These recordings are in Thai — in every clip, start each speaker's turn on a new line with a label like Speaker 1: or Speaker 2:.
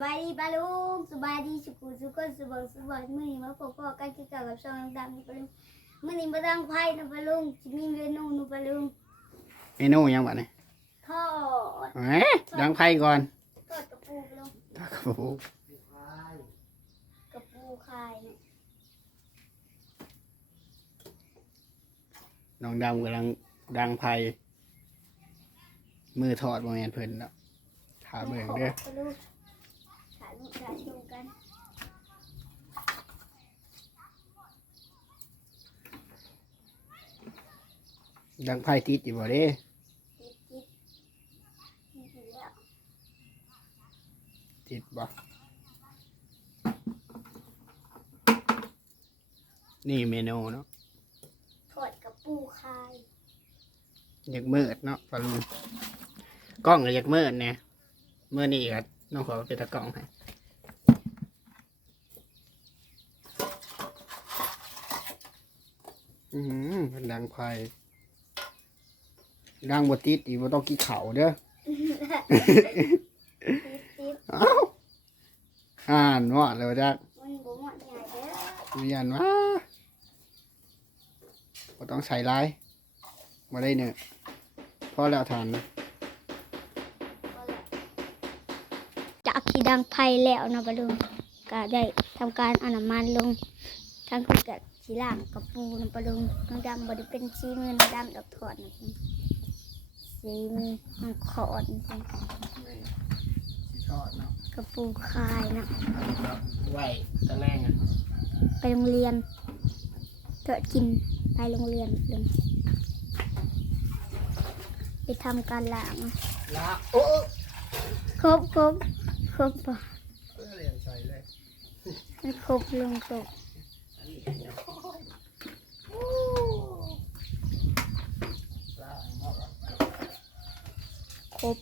Speaker 1: สบายดีปาลุงสบายดีสุขุสุขคนสุบงสุบอยมื่อนี้มาพบพ่อกันคือเก่ากับช่องดำๆนี่ปาลุงมื่อนี้มาตั้งไพ่นะปาลุงจะมีเมนูนูปาลุง
Speaker 2: เมนูยังบ่เนี่ย
Speaker 1: ทอด
Speaker 2: เอ๊ะดังไพ่ก่อน
Speaker 1: ทอดกระปูปาลุง
Speaker 2: ตากระปู
Speaker 1: กระปูคายเนี่ย
Speaker 2: น้องดำกำลังดังไพ่มือทอดบ่แม่นเพิ่นเนาะถาเบิ่งเด้อ
Speaker 1: ปาลุงถ่ายรูปถ่ายชมกัน
Speaker 2: ดังไพ่ติดอยู่บ่เด้
Speaker 1: ติดติดติดอยู่แล้ว
Speaker 2: ติดบ่นี่เมนูเนาะ
Speaker 1: ทอดกระปูคาย
Speaker 2: อยากมืดเนาะปลาลุงกล้องก็อยากมืดแน่เมื่อนี้ก็น้องขอเป็นตะกล้องให้ อือหือเพิ่นดังไพ่ดังบติดอีกบ่ต้องกินข้าเด้อ เอ้าอ่านว่าเลยจ้ะ
Speaker 1: มันบ่เหมาะใหญ่เด้อ
Speaker 2: มีอันว่าบ่ต้องใส่ลายมาได้เนี่ยพอแล้วทานนะ
Speaker 1: จากที่ดังไพ่แล้วนะปะลุงก็ได้ทำการอาน้ำมันลงทั้งที่กับ สีล่างกับปูนะปะลุงน้องดำบไดเป็นสีมือน้องดำดอกถอดนะปะลุงสีมือน้องขอดนะปะลุง
Speaker 2: ทอดเนาะ
Speaker 1: กับปูคายนะ
Speaker 2: ไหวตะแรงอะ
Speaker 1: ไปโรงเรียนเถอะกินไปโรงเรียนลุงไปทำการล้าง
Speaker 2: ละโอ้
Speaker 1: ครบครบครบปะ
Speaker 2: เรียนใส่เลย
Speaker 1: ไม่ครบลุงครบ
Speaker 2: ละเนาะ
Speaker 1: ครบ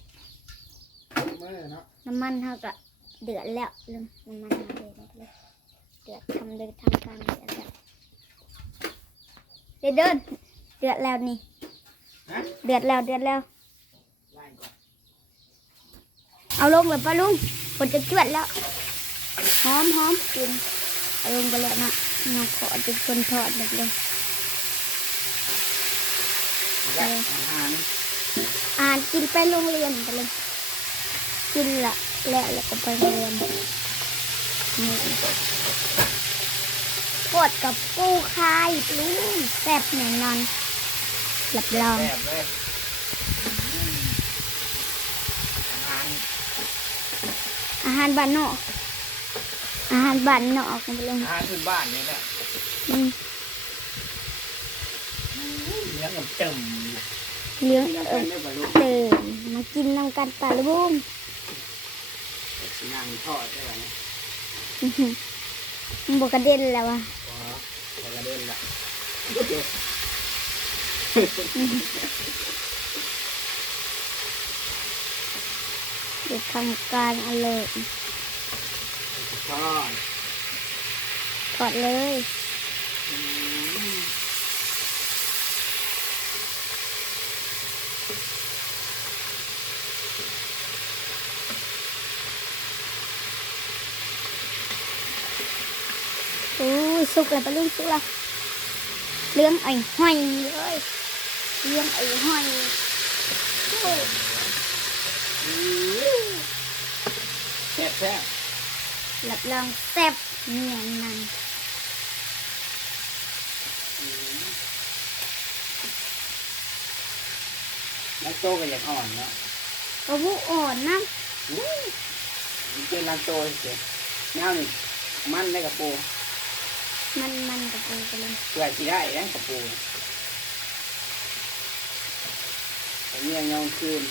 Speaker 2: มือเนาะ
Speaker 1: น้ำมันเท่ากับเดือดแล้วลุงน้ำมันเดือดแล้วเดือดทำเลยทำการเดือดแล้วเดี๋ยวเดินเดือดแล้วนี่
Speaker 2: ฮะ
Speaker 1: เดือดแล้วเดือดแล้ว
Speaker 2: ไล่ก่อน
Speaker 1: เอาลงเลยป้าลุงฝนจะจวดแล้วหอมหอมกินเอาลงไปแล้วนะน้องขอจะคนทอดแบบเลย
Speaker 2: และ อาหาร
Speaker 1: อ่านกินไปโรงเรียนไปเลย กินละแล้วแล้วก็ไปโรงเรียนนี่ทอดกับปูคายลุงแซ่บแน่นอนหลับรอง
Speaker 2: แซ่บเลยอาหาร
Speaker 1: อาหารบ้านนอกอาหารบ้านนอกกันไปเลย
Speaker 2: อาหารพื้นบ้านนี่แหละ
Speaker 1: อืม
Speaker 2: เลี้ยงกับตึม
Speaker 1: เลี้ยง
Speaker 2: เลี้ยง
Speaker 1: เอ
Speaker 2: กัน
Speaker 1: อ
Speaker 2: ได้บรรลุ
Speaker 1: เติมมากินนำกันปลาลูก
Speaker 2: นั่งทอดได้ไหมเนี่ย
Speaker 1: อื้อหือมันบกกระเด็นแล้ววะ
Speaker 2: อ๋อใส่กระเด็นละ
Speaker 1: เดี๋ยวทำการเอาเลย
Speaker 2: ทอด
Speaker 1: ถอดเลย
Speaker 2: อืม
Speaker 1: อู้ย สุกแล้วปลาลูกสุกแล้วเลี้ยงไอ้ห้อยเลยเลี้ยงไอ้ห้อยโอ้ย
Speaker 2: แซ่บแซ่บ
Speaker 1: หลับรองแซ่บเนียนนัน
Speaker 2: น้ำโตก็อยากอ่อนเนาะ
Speaker 1: กระบุอ่อนนะ
Speaker 2: มันเป็นน้ำโตเฉยเงานี่มันได้กับปู
Speaker 1: มันมันกับปูไปเลย
Speaker 2: เพื่อที่ได้นะกับปูแต่เนี่ยเงาคืน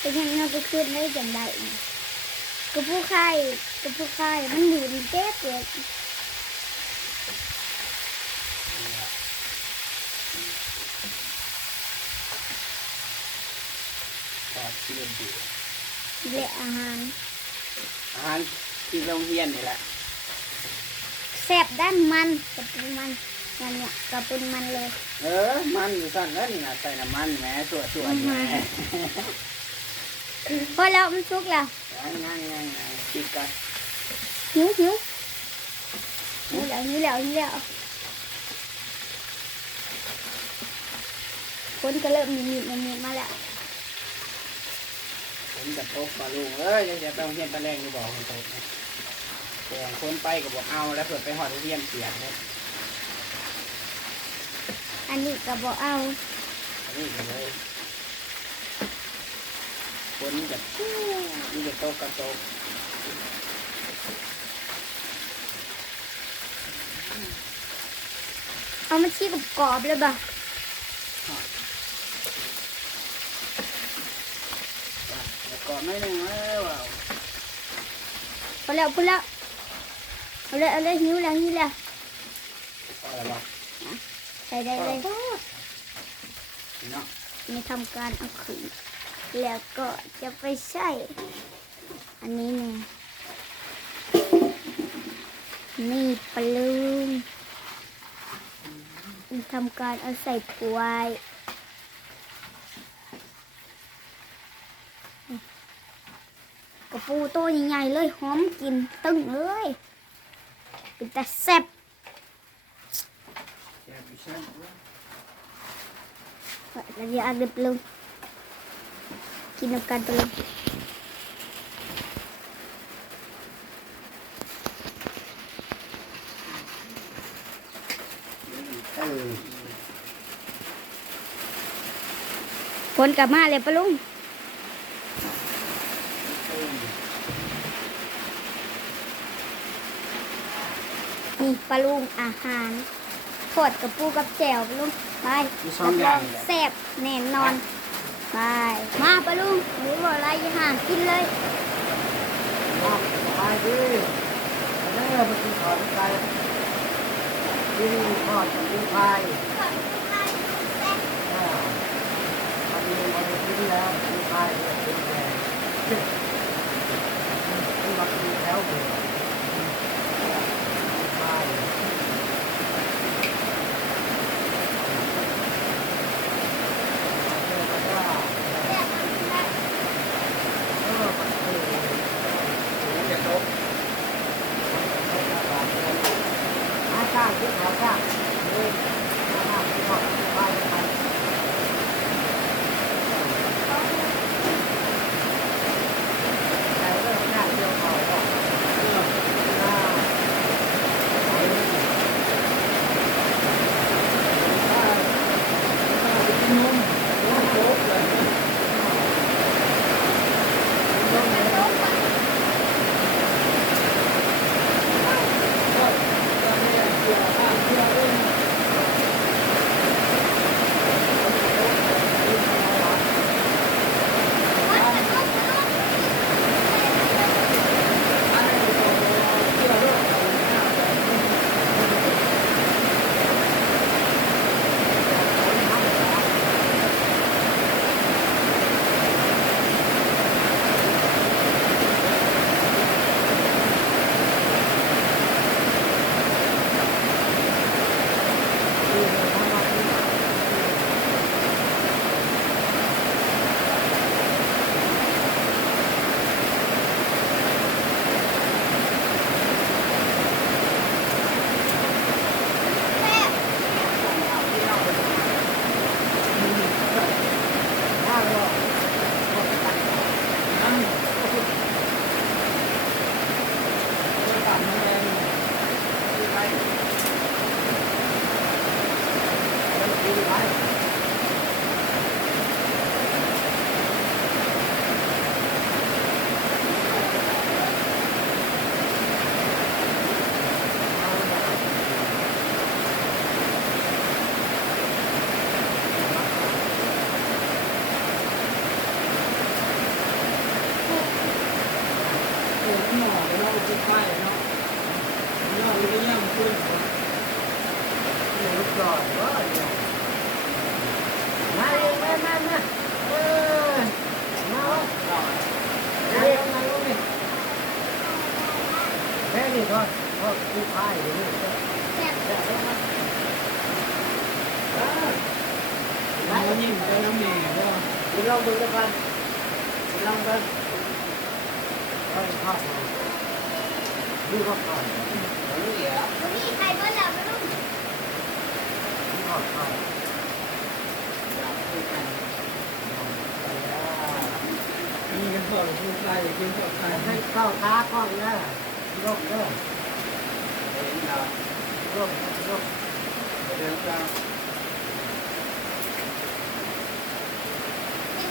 Speaker 1: เป็นยังไงไปขึ้นได้จังไดกระปุกไข่กระปุกไข่มันอยู่ในเจ๊เปลือก
Speaker 2: ทอดที่เรียนดี
Speaker 1: เละอาหาร
Speaker 2: อาหารที่โรงเรียนนี่แหละ
Speaker 1: แซ่บด้านมันกระปุกมันนั่นเนี่ยกระปุกมันเลย
Speaker 2: เออ มันอยู่สั่นแล้วนี่นะใส่น้ำมันแหมสวดสวดแหม
Speaker 1: พอแล้วมันสุกแล้ว
Speaker 2: เอง่ายง่ายง่ายง่ายปิดกัน
Speaker 1: หิวหิวหิวแล้วหิวแล้วหิวแล้วคนก็เริ่มมีมีดมีดมาแล้ว
Speaker 2: ผมจะโต๊ะปลาลูกเอ้ยยังจะต้องเฮียนตะแรงอยู่บอกคนโต๊ะแต่คนไปก็บอกเอาแล้วเผื่อไปหอดเรียนเสียงเลย
Speaker 1: อันนี้ก็บอกเอา
Speaker 2: อันนี้ก็เลยคนจะนี่จะโต๊ะกับโต๊ะ
Speaker 1: เอามาชี้กับกรอบเลยบ่ะ
Speaker 2: แล้วก่อนไม่หนึ่งแล้วเอา
Speaker 1: พอแล้วพอแล้ว เอาเลยเอาเลยหิวแล้วหิวแล้ว
Speaker 2: เอาอะไรบ้าง
Speaker 1: ใส่ได้เลย
Speaker 2: เนาะ
Speaker 1: มีทำการเอาขึ้นแล้วก็จะไปใส่อันนี้เนี่ยนี่ปลืมมีทำการเอาใส่ถ้วยกระปูโตวใหญ่ๆเลยหอมกลินตึ้งเลย เป็นแต่แซ่บ
Speaker 2: แล้
Speaker 1: วเดี๋ยวอันเด็บลงกินน้ำกันไปเลย
Speaker 2: เออ
Speaker 1: ผลกลับมาเลยปะลุง
Speaker 2: เออ
Speaker 1: นี่ปลาลุงอาหารทอดกับปูกับแจ่วปลาลุงไป
Speaker 2: มีสองอย่างเลย
Speaker 1: แซ่บแน่นอนไปมาปลาลุงหรือว่าอะไรอาหารกินเลย
Speaker 3: ไปดิเด้อมากินข้าวด้วยกันกินทอดกับกินไทยอ่าตอนนี้มาได้กินแล้วกินไทยกินแกงกินมากินแล้วเบื่อกิ น น้ำ
Speaker 2: ม่ก็
Speaker 3: ไปลองดูกันไปลองกันเอ้ยทอดมาดูก็ทอด
Speaker 2: รู้เหรอ
Speaker 1: วันนี้ใครเบิ้ลแล้วปะลุง
Speaker 3: ทอดทอด
Speaker 4: มีกันพอหรือพูดไล่กินพอไล่
Speaker 3: ให้เข้าท้าก้อนนะยกเด้อ
Speaker 2: เห็นเรา
Speaker 3: ยกยก
Speaker 2: เดินเรา
Speaker 1: เป็นบรรยากาศเลย
Speaker 3: มาเที่ยวมาเที่ยวยาอันนี้มาเที่ยวลองยก
Speaker 4: แล้วก็ยิ้มด้วยกัน
Speaker 3: ลูกจะเอา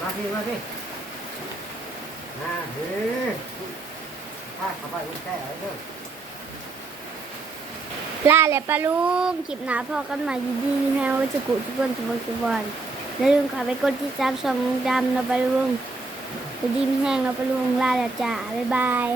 Speaker 3: มาเที่ยว
Speaker 4: โอ้ยเขาปรับเปลี่ยน
Speaker 2: เจ้าพันเกี่ยงดีดื้อดื้อที่ปลาลงง่าย
Speaker 3: อย่าเลยมาเที่ยวมาเฮ้ยถ้าเข้าไปมันแค่ไหนเด้อ
Speaker 1: ลาแล้วปะลุงคลิปหนาพอกันใหม่ดีๆนะวจะกุทุกคนทุกคนทุกวันอย่าลืมขอไปกดติดตามช่องลุงดำนะปะลุงจะดีมีแห้งนะปะลุงลาแล้วจ้าบ๊ายบาย